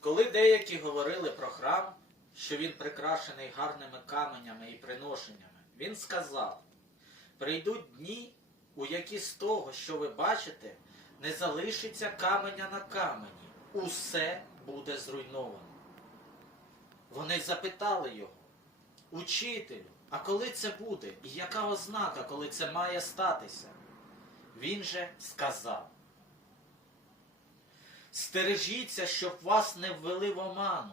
Коли деякі говорили про храм, що він прикрашений гарними каменями і приношеннями, він сказав: прийдуть дні, у які з того, що ви бачите, не залишиться каменя на камені, усе буде зруйновано. Вони запитали його, учителю, а коли це буде, і яка ознака, коли це має статися? Він же сказав. Стережіться, щоб вас не ввели в оману,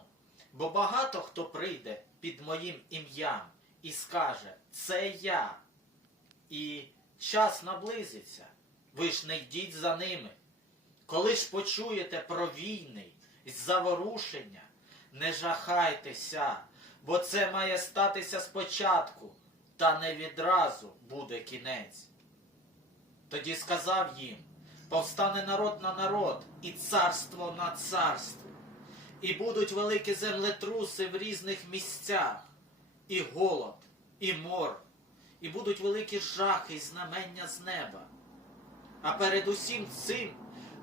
бо багато хто прийде під моїм ім'ям і скаже, це я. І час наблизиться. Ви ж не йдіть за ними. Коли ж почуєте про війни і заворушення, не жахайтеся, бо це має статися спочатку, та не відразу буде кінець. Тоді сказав їм, повстане народ на народ, і царство на царство, і будуть великі землетруси в різних місцях, і голод, і мор, і будуть великі жахи і знамення з неба. А перед усім цим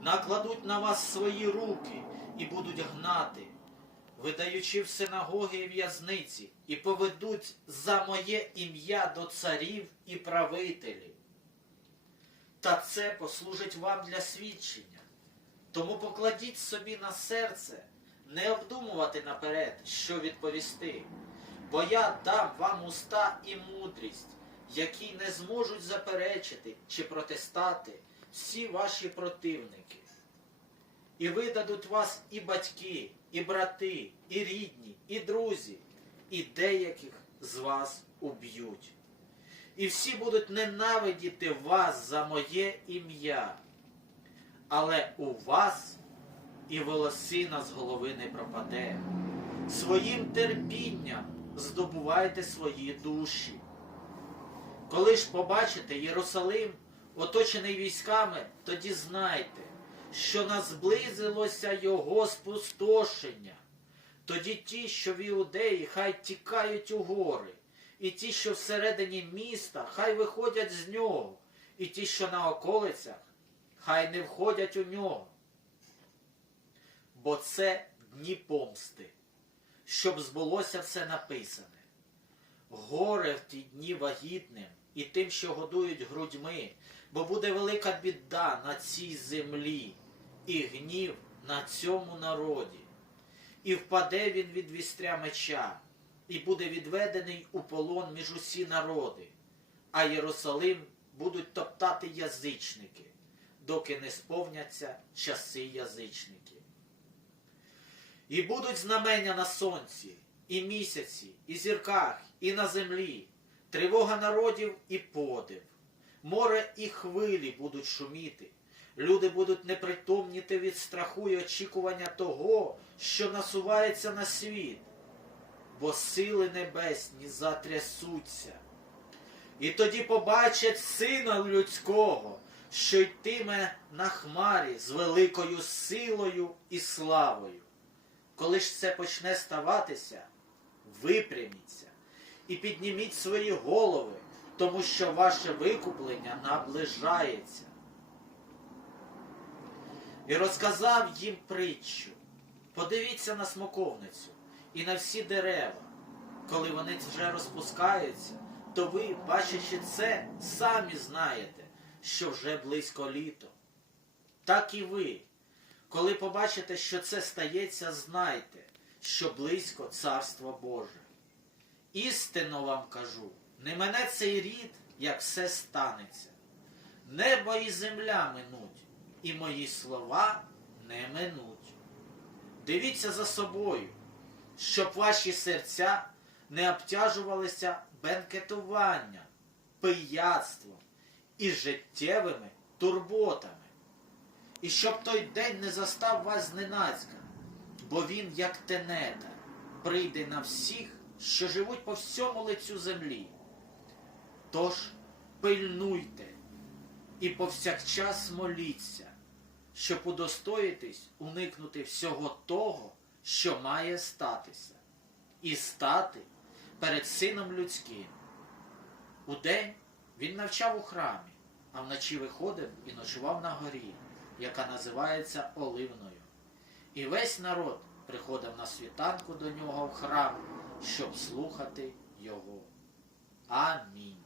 накладуть на вас свої руки і будуть гнати, видаючи в синагоги і в'язниці, і поведуть за моє ім'я до царів і правителів. Та це послужить вам для свідчення. Тому покладіть собі на серце не обдумувати наперед, що відповісти, бо я дам вам уста і мудрість, які не зможуть заперечити чи протистати всі ваші противники. І видадуть вас і батьки, і брати, і рідні, і друзі, і деяких з вас уб'ють. І всі будуть ненавидіти вас за моє ім'я. Але у вас і волосина з голови не пропаде. Своїм терпінням здобувайте свої душі. Коли ж побачите Єрусалим, оточений військами, тоді знайте, що назблизилося його спустошення. Тоді ті, що в Іудеї, хай тікають у гори, і ті, що всередині міста, хай виходять з нього, і ті, що на околицях, хай не входять у нього. Бо це дні помсти, щоб збулося все написане. Горе в ті дні вагітним і тим, що годують грудьми, бо буде велика біда на цій землі, і гнів на цьому народі. І впаде він від вістря меча, і буде відведений у полон між усі народи, а Єрусалим будуть топтати язичники, доки не сповняться часи язичників. І будуть знамення на сонці, і місяці, і зірках, і на землі, тривога народів і подив. Море і хвилі будуть шуміти. Люди будуть непритомніти від страху і очікування того, що насувається на світ, бо сили небесні затрясуться. І тоді побачать сина людського, що йтиме на хмарі з великою силою і славою. Коли ж це почне ставатися, випряміться і підніміть свої голови, тому що ваше викуплення наближається. І розказав їм притчу. Подивіться на смоковницю і на всі дерева. Коли вони вже розпускаються, то ви, бачачи це, самі знаєте, що вже близько літо. Так і ви. Коли побачите, що це стається, знайте, що близько Царство Боже. Істинно вам кажу, не мене цей рід, як все станеться. Небо і земля минуть, і мої слова не минуть. Дивіться за собою, щоб ваші серця не обтяжувалися бенкетуванням, пияцтвом і життєвими турботами. І щоб той день не застав вас зненацька, бо він, як тенета, прийде на всіх, що живуть по всьому лицю землі. Тож пильнуйте і повсякчас моліться, щоб удостоїтись уникнути всього того, що має статися, і стати перед Сином Людським. Удень він навчав у храмі, а вночі виходив і ночував на горі, яка називається Оливною. І весь народ приходив на світанку до нього в храм, щоб слухати його. Амінь.